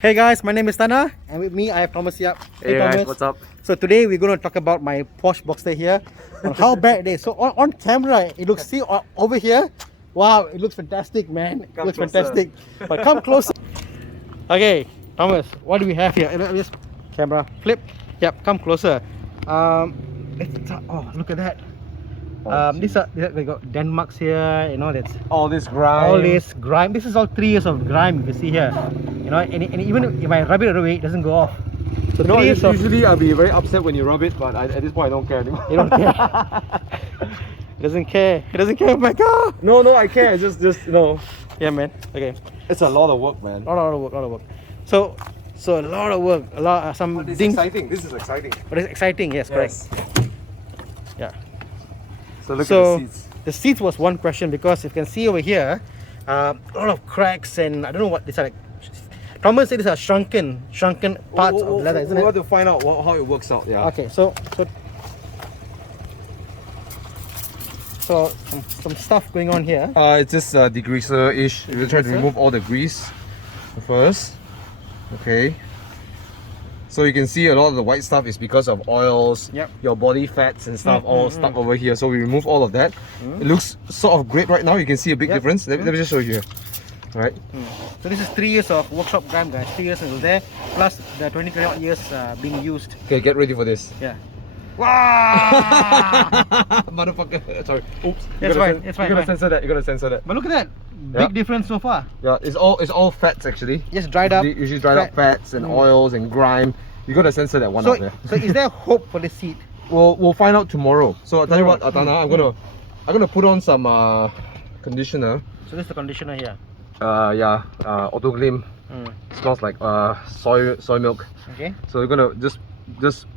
Hey guys, my name is Tana, and with me I have Thomas Yap. Hey Thomas. guys, what's up? So today we're going to talk about my Porsche Boxster here, on how bad it is. So on camera, it looks, see over here, wow, it looks fantastic, man. It looks fantastic. But come closer. Okay, Thomas, what do we have here? Just camera, flip. Yep, come closer. Oh, look at that. We got Denmark's here, you know, that's All this grime. all this grime. This is all 3 years of grime, you can see here. You know, and even if I rub it away, it doesn't go off. So No, 3 years of, usually I'll be very upset when you rub it, but at this point I don't care anymore. you don't care. He doesn't care. He doesn't care. Oh my god. No, I care. It's just Yeah, man. Okay. it's a lot of work, man. Lot of work. So a lot of work. Some But it's things. exciting. This is exciting. But it's exciting. Yes, correct. Yeah. So look So at the seats. the seats was one question, because you can see over here, a lot of cracks, and I don't know what these are like. Thomas said these are shrunken parts of leather, isn't we it? want to find out how it works out. Yeah. Okay, so some stuff going on here. It's just degreaser-ish. We're trying to remove all the grease first. Okay. So you can see a lot of the white stuff is because of oils, Yep. your body fats and stuff all stuck over here. So we remove all of that. It looks sort of great right now. You can see a big Yep. difference. Let me just show you here. Right. So this is 3 years of workshop grime, guys. 3 years until there, plus the 20 years being used. Okay, get ready for this. Yeah. Motherfucker. Sorry. Oops. It's fine. It's fine. You gotta censor that. You gotta censor that. But look at that, big difference so far. Yeah, it's all fats actually. Just dried up. Usually dried up fats and oils and grime. You gotta censor that one So, out there. so is there hope for this seat? We'll find out tomorrow. So I'll tell you what, Tomorrow. Atana, I'm gonna put on some conditioner. So this is the conditioner here. Auto Glim. Smells like soy milk. Okay. So we're gonna just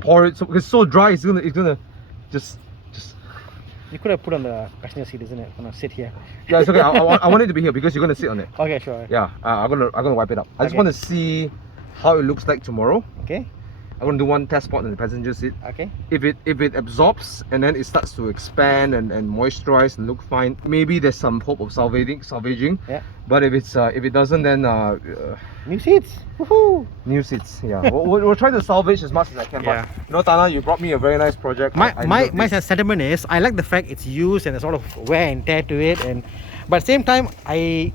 pour it. So it's so dry. It's gonna just. You could have put on the passenger seat, isn't it? Gonna sit here. Yeah, it's okay. I want it to be here because you're gonna sit on it. Okay, sure. Yeah. I'm gonna wipe it up. I just Okay. want to see how it looks like tomorrow. Okay. I'm gonna do one test spot in the passenger seat. Okay. If it absorbs and then it starts to expand and moisturize and look fine, maybe there's some hope of salvaging. Yeah. But if it doesn't, then New seats. Woohoo! new seats. Yeah. we'll try to salvage as much as I can. Yeah. But you know, Tana, you brought me a very nice project. My I love this. sentiment is, I like the fact it's used and there's a lot of wear and tear to it, but at the same time I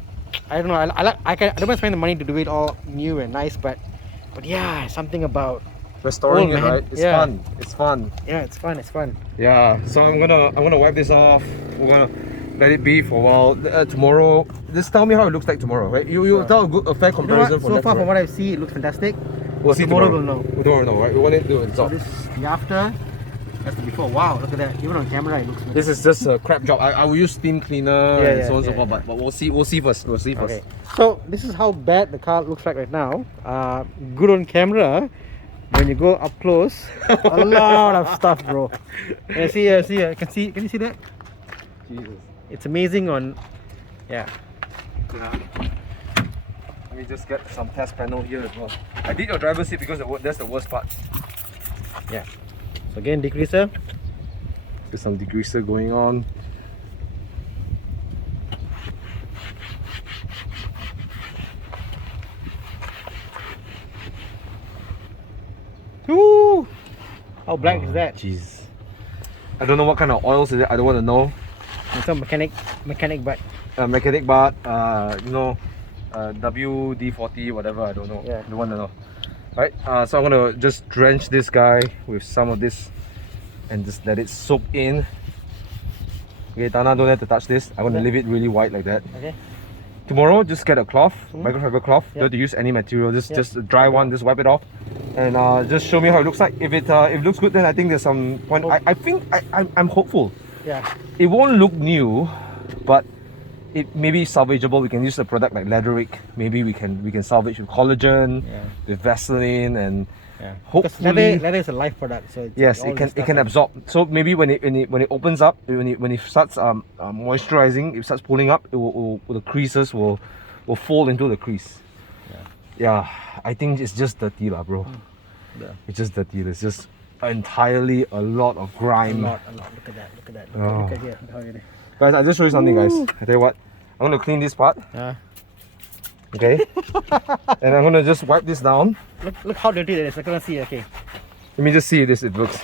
don't know, I don't want to spend the money to do it all new and nice, but yeah, something about restoring old, it, man. right? It's Yeah. fun. It's fun. yeah, it's fun. Yeah. So I'm gonna wipe this off. We're gonna let it be for a while. Tomorrow, just tell me how it looks like tomorrow, right? You tell a fair You know comparison what? from So that far to from right? what I see, it looks fantastic. We'll see tomorrow tomorrow. we'll know. Tomorrow we'll know, right? We want it to So absorb. this is the after. That's the before. Wow, look at that. Even on camera, it looks fantastic. This is just a crap job. I will use steam cleaner and Yeah, so on and so yeah, forth, but we'll see. We'll see first. We'll see first. Okay. So this is how bad the car looks like right now. Good on camera. When you go up close, a lot of stuff, bro. Yeah, see here. Can you see that? Jesus. It's amazing on, yeah. Let me just get some test panel here as well. I did your driver's seat because that's the worst part. Yeah. So again, degreaser. There's some degreaser going on. Woo! How black is that? Jeez. I don't know what kind of oils is it. I don't want to know. It's a mechanic butt. Mechanic bar, WD-40, whatever, I don't know. Yeah. Don't want to know. Right, so I'm gonna just drench this guy with some of this and just let it soak in. Okay, Tana, don't have to touch this. I'm gonna leave it really white like that. Okay. Tomorrow, just get a cloth, microfiber cloth. Yeah. Don't have to use any material. Just Yeah. just a dry one. Just wipe it off, and just show me how it looks like. If it looks good, then I think there's some point. I think I'm hopeful. Yeah. It won't look new, but it may be salvageable. We can use a product like Leatheric. Maybe we can salvage with collagen, with Vaseline, and Yeah. hopefully Because leather is a life product, so yes, all it this can stuff. absorb. So maybe when it opens up, when it starts moisturizing, it starts pulling up, the creases will fall into the crease. Yeah, I think it's just dirty lah, bro. Yeah. It's just dirty. There's just entirely a lot of grime. A lot. Look at that. Oh. Look at here. How it is. Guys, I'll just show you something, guys. I tell you what, I'm gonna clean this part. Yeah. Okay. And I'm gonna just wipe this down. Look how dirty it is. I cannot see. Okay. Let me just see this. It looks.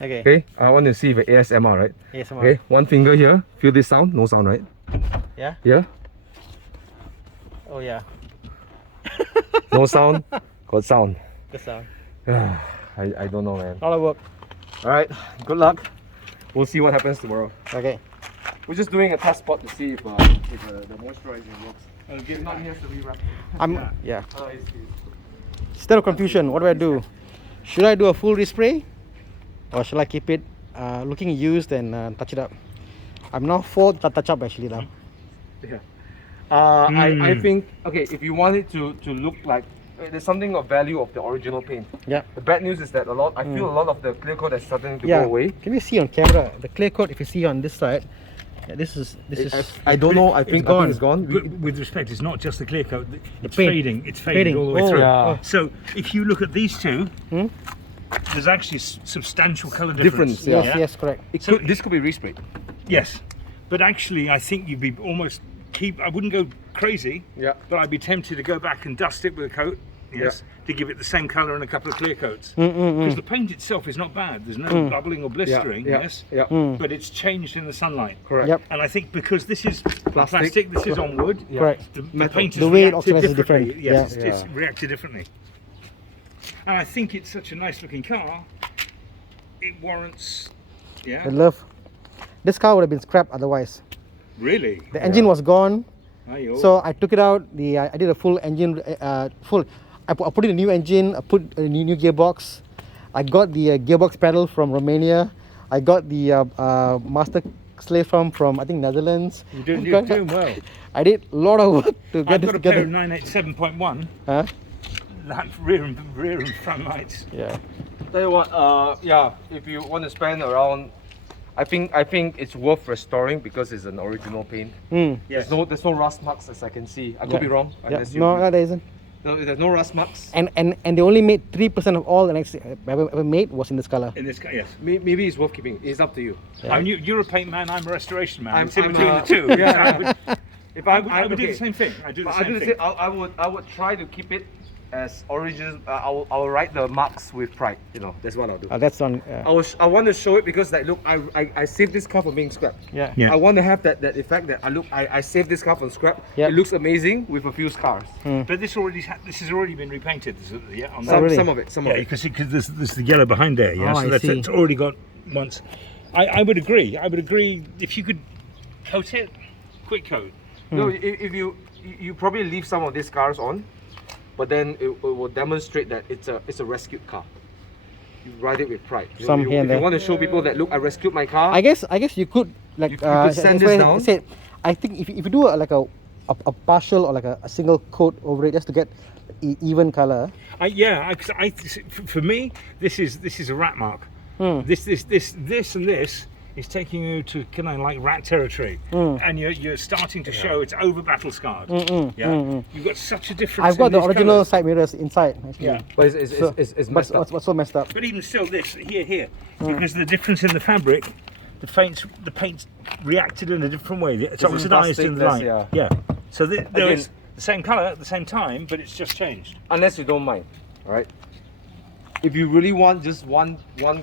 Okay. Okay. I want to see if it ASMR, right? ASMR. Okay. One finger here. Feel this sound? No sound, right? Yeah. Yeah. Oh yeah. No sound. Got sound. Good sound. I don't know, man. A lot of work. All right. Good luck. We'll see what happens tomorrow. Okay. We're just doing a test spot to see if the moisturizing works. If not, he has to rewrap. Yeah. It's Instead of confusion, what do I do? Should I do a full respray, or should I keep it looking used and touch it up? I'm now for touch up actually now. Yeah. I think, okay, if you want it to look like there's something of value of the original paint. Yeah. The bad news is that I feel a lot of the clear coat is starting to Yeah. go away. Can you see on camera the clear coat? If you see on this side, yeah, this is. I don't know. I think gone. it's gone. But with respect, it's not just the clear coat. It's paint. fading. It's fading all the way Oh, through. yeah. So if you look at these two, there's actually substantial colour difference. Difference, Yes, yes, correct. This could be resprayed. Yes, but actually, I think you'd be almost I wouldn't go crazy. Yeah. But I'd be tempted to go back and dust it with a coat. Yes. To give it the same colour and a couple of clear coats. Because the paint itself is not bad. There's no bubbling or blistering. Yes. Yeah. But it's changed in the sunlight. Correct. Yep. And I think because this is plastic, this is on wood. Correct. The paint The is way it reacted oxidizes is differently. different. Yes, Yeah. it's reacted differently. And I think it's such a nice looking car. It warrants. Yeah. I love. This car would have been scrapped otherwise. Really. The engine was gone, Aye-oh. so I took it out. I did a full engine, I put in a new engine. I put a new gearbox. I got the gearbox pedal from Romania. I got the master slave from I think Netherlands. You're doing well. I did a lot of work to get I've this got a pair together. of 987.1. Huh? That rear and front lights. Yeah. Tell you what, yeah, if you want to spend around, I think it's worth restoring because it's an original paint. Yes. There's no rust marks as I can see. I could be wrong. Yeah. Unless you, No, there isn't. no, there's no rust marks. And they only made 3% of all the next ever made was in this color. In this car, yes. Maybe it's worth keeping. It's up to you. Yeah. You're a paint man. I'm a restoration man. I'm- It's in I'm, between uh, the two. yeah. If If I would do the same thing. I do the But same thing. I would try to keep it as original. I will write the marks with pride. You know, that's what I'll do. That's on. I want to show it because like, look, I saved this car from being scrapped. Yeah. Yeah. I want to have that effect that I saved this car from scrap. Yep. It looks amazing with a few scars. But this has already been repainted. Yeah. On Some, really? some of it. Some of Yeah, it. because there's the yellow behind there. Yeah. Oh, so I that's see. it's already got once. I would agree. I would agree if you could coat it, quick coat. No, if you probably leave some of these scars on, but then it will demonstrate that it's a rescued car. You ride it with pride. You know, Some if here and you there. want to show people that look, I rescued my car. I guess you could like You could sand that's why this I down. said, I think if you do a partial or like a single coat over it just to get even color. For me, this is a rat mark. This and this is taking you to kind of like rat territory, and you're starting to show it's over battle scarred. You've got such a difference. I've got in the these original colours. side mirrors inside. Actually. Yeah. But it's messed up. What's so messed up? But even still, this here, because the difference in the fabric, the paint's reacted in a different way. It's This is oxidized in the plastic, light. yeah. So there Again- is the same color at the same time, but it's just changed. Unless you don't mind, all right? If you really want just one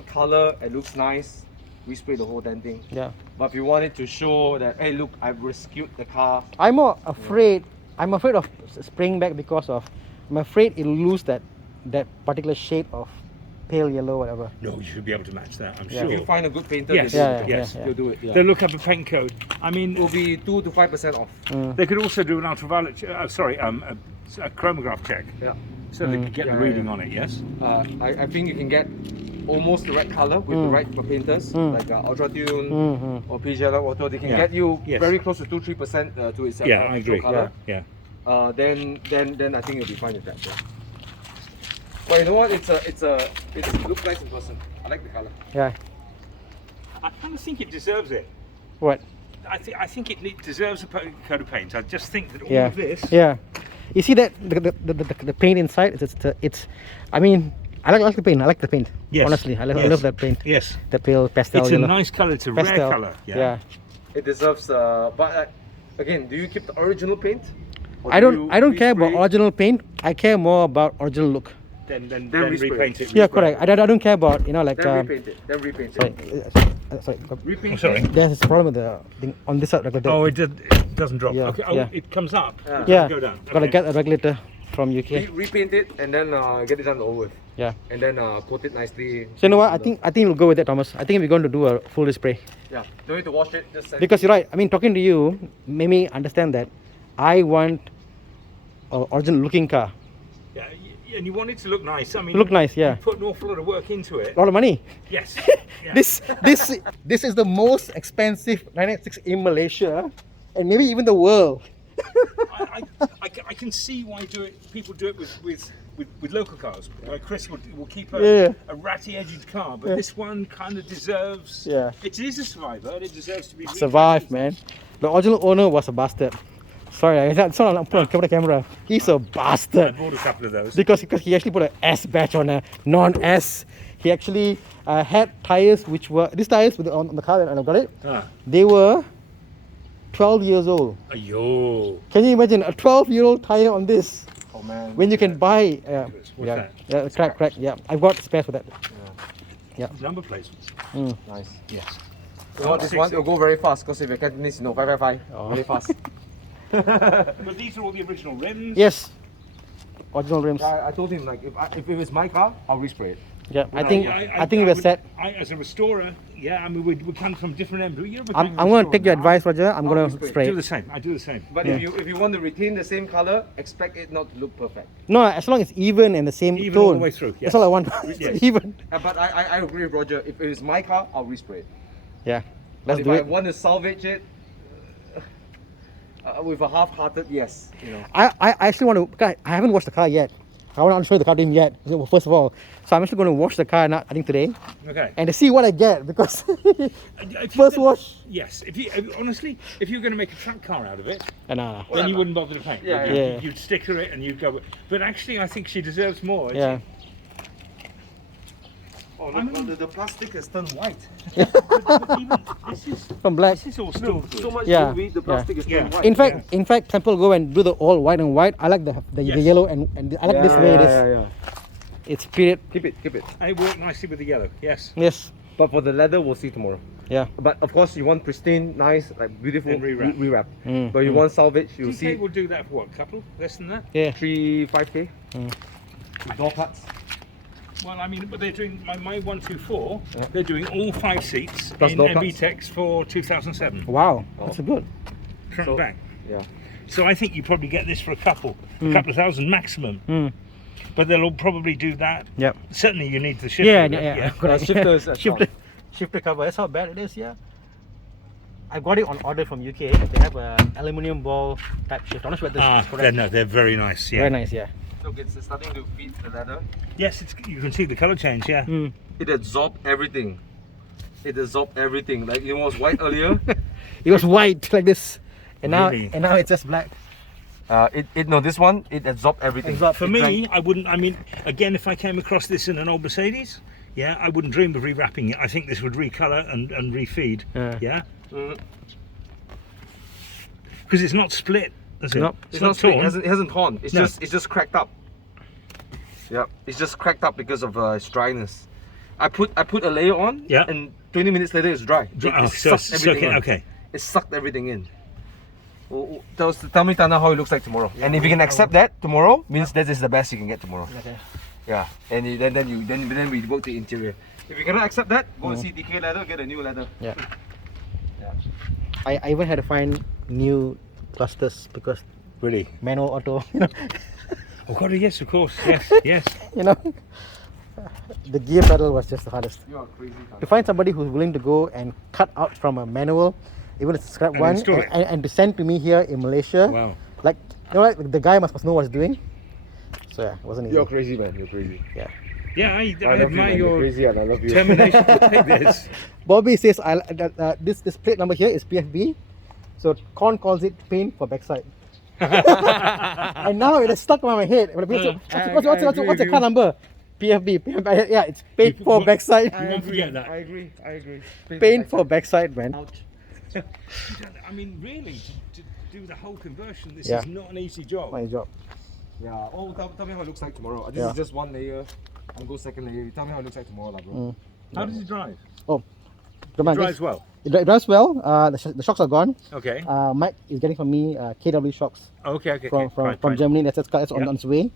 color, it looks nice, we spray the whole damn thing. Yeah. But if you want it to show that, hey, look, I've rescued the car. I'm more afraid. I'm afraid of spraying back because I'm afraid it'll lose that particular shade of pale yellow, whatever. No, you should be able to match that. I'm Yeah. If sure. you find a good painter, Yes, yes, they'll do it. Yeah. They'll look up a paint code. I mean, It will be 2 to 5% off. they could also do an ultraviolet, a chromograph check, Yeah. so they could get Yeah, the reading yeah. on it. Yes. I think you can get almost the right color with the right painters, like Ultra Tune or Pijala Auto. They can get you Yes. very close to 2-3% to its Yeah, I actual agree. color. Yeah. Then I think you'll be fine with that. Yeah. But you know what? It looks nice in person. I like the color. Yeah. I kind of think it deserves it. What? I think it deserves a coat of paint. I just think that all Yeah. of this. Yeah. You see that the paint inside? It's I mean, I like the paint. I like the paint. Yes. Honestly, I Yes. love that paint. Yes. The pale pastel It's a yellow. nice color. It's a rare pastel. color. Yeah. It deserves. But again, do you keep the original paint? Or I do don't you care about respray? original paint. I care more about original look. Then respray. repaint it. Yeah, respray correct. I don't care about, you know, like Then repaint it. Then repaint sorry, it. sorry. Repaint Oh, sorry. it. There's a problem with the thing on this side regulator. Oh, it doesn't drop. Yeah, Okay. Oh, yeah. it comes up. Yeah. It Yeah, doesn't go down. gotta Okay. get a regulator from UK. Repaint it and then get it done over with. Yeah. And then coat it nicely. So you know what? I think we'll go with that, Thomas. I think we're going to do a full spray Yeah. Don't need to wash it. Just send because you're right. I mean, talking to you made me understand that I want a original looking car. Yeah, and you want it to look nice. I mean, Look nice, yeah. You put an awful lot of work into it. A lot of money. Yes. Yeah. This is the most expensive 996 in Malaysia, and maybe even the world. I can see why people do it with local cars. Like Chris will keep Yeah. a ratty edged car, but this one kind of deserves. Yeah. It is a survivor. And it deserves to be. Survived, man. The original owner was a bastard. Sorry, that's not put on camera. He's a I bastard bought a couple of those. because he actually put an S badge on a non-S. He actually had tires which were these tires on the car that I got it. Ah. They were 12 years old. Ayo. Can you imagine a 12-year-old tire on this? Oh man. When you can buy, What's that? crack, yeah. I've got spares for that. Number plates. Nice. Yes. You know what, this one will go very fast because if you're Cantonese, you know 555. Oh. Very fast. But these are all the original rims. Yes, original rims. I told him like if it was my car, I'll respray it. Yeah, I Yeah, think we're would- set. as a restorer, yeah, I mean, we come from different ends. You're a I'm mechanical going to restorer take your now. advice, Roger. I'm going spray. to spray Do it. the same. I do the same. But Yeah. if you want to retain the same color, expect it not to look perfect. No, as long as it's even and the same Even tone. all the way through, That's yes. all I want. Yes. Even. But I agree with Roger. If it is my car, I'll respray it. Yeah, But let's if do I it. want to salvage it with a half-hearted yes, you know. I actually want to. I haven't washed the car yet. I want to show the car to him yet. First of all, so I'm actually going to wash the car. I think today, Okay. and to see what I get because If you first did- wash. Yes. Honestly, if you were going to make a track car out of it, And then you Whatever. wouldn't bother to paint. Yeah, yeah. You'd sticker it and you'd go. But actually, I think she deserves more. yeah. Oh, I mean- the plastic has turned white. But even this is From black. this is all still good. So much Yeah, UV, the yeah. plastic has Yeah. turned white. In fact, some people go and do the all white and white. I like the Yes. yellow and I like this way it is. Yeah. It's period. Keep it. And it worked nicely with the yellow. Yes. Yes. But for the leather, we'll see tomorrow. Yeah. But of course, you want pristine, nice, like beautiful And rewrap. rewrap. Mm, But you want salvage, you'll TK see will do that for what? Couple? Less than that? Yeah. 3-5K. Mm. With door cuts. Well, I mean, but they're doing my 124. Yeah. They're doing all 5 seats Plus in no cuts. MBTEX for 2007. Wow. Oh. That's good. Front So- and back. Yeah. So I think you probably get this for a couple of thousand maximum. Mm. But they'll probably do that. Yep. Certainly, you need the shifter. Yeah. Correct. shifters as well. Shifter cover. That's how bad it is. Yeah. I got it on order from UK. They have a aluminium ball type shift. I'm not sure whether this is correct. They're very nice. Yeah. Very nice. Yeah. Look, it's starting to feed the leather. Yes, you can see the color change. Yeah. Mm. It absorbed everything. Like it was white earlier. It was white like this, and Really? now it's just black. This one, it absorbed everything. For me, I wouldn't. I mean, again, if I came across this in an old Mercedes, yeah, I wouldn't dream of rewrapping it. I think this would recolor and refeed. Yeah. Yeah. Mm. Because it's not split, is it? Nope. It's not split, torn. it hasn't torn. It's No. just cracked up. Yeah, it's just cracked up because of its dryness. I put a layer on, Yeah. and 20 minutes later it's dry. Oh, It so sucked everything in. okay. It sucked everything in. Tell me, Tana, how it looks like tomorrow. And if you can accept that tomorrow, means that is the best you can get tomorrow. Okay. Yeah, and then we work the interior. If you cannot accept that, go and see DK leather, get a new leather. Yeah. Yeah. I even had to find new clusters because Really? manual auto. You know. Oh God, yes, of course. Yes, yes. You know. The gear pedal was just the hardest. You are crazy. Tana. To find somebody who's willing to go and cut out from a manual, even a scrap And one, install it. and to send to me here in Malaysia. Wow. Like, you know what? The guy must know what he's doing. So yeah, it wasn't easy. You're crazy, man. You're crazy. Yeah. Yeah, I I love you, admire man. You're your crazy, and I love you. determination to take this. Bobby says this plate number here is PFB, so Con calls it paint for backside. And now it is stuck on my head. What's the car number? PFB. Yeah, it's paint for backside. You won't forget that. I agree. Paint for backside, man. Ouch. I mean, really, do the whole conversion. This Yeah. is not an easy job. My job. Yeah. Oh, tell me how it looks like tomorrow. This Yeah. is just one layer. I'll go second layer. Tell me how it looks like tomorrow, lah, bro. How does it drive? Oh, It drives well. It drives well. The shocks are gone. Okay. Mike is getting from me KW shocks Okay. from Fine. Germany. That's on its way.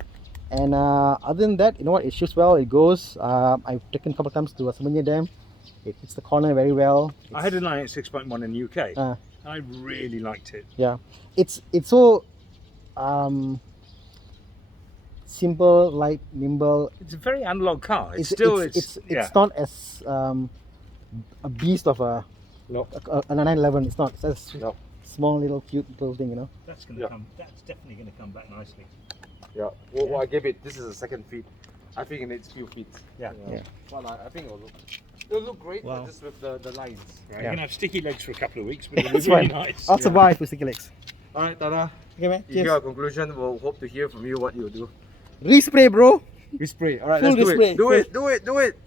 And other than that, you know what? It shoots well. It goes. I've taken a couple of times to a Samanya Dam. It hits the corner very well. I had a 986.1 in the UK. Uh, I really liked it. Yeah, it's so simple, light, nimble. It's a very analog car. It's yeah. not as a beast of a No. a 911. It's not. It's just No. small little cute little thing, you know. That's gonna Yeah. come. That's definitely gonna come back nicely. Yeah. Well, I gave it. This is the second feet. I think it needs few feet. Yeah. Well, I think it'll look great, Wow. but just with the lines. Right? You're gonna have sticky legs for a couple of weeks, but it It's was really fine. nice. I'll survive with sticky legs. All right, Tada. Okay, man. You hear Cheers. our conclusion. We'll hope to hear from you what you do. Respray, bro. We spray. All right, Full let's do spray. it. Do it. Do it. Do it.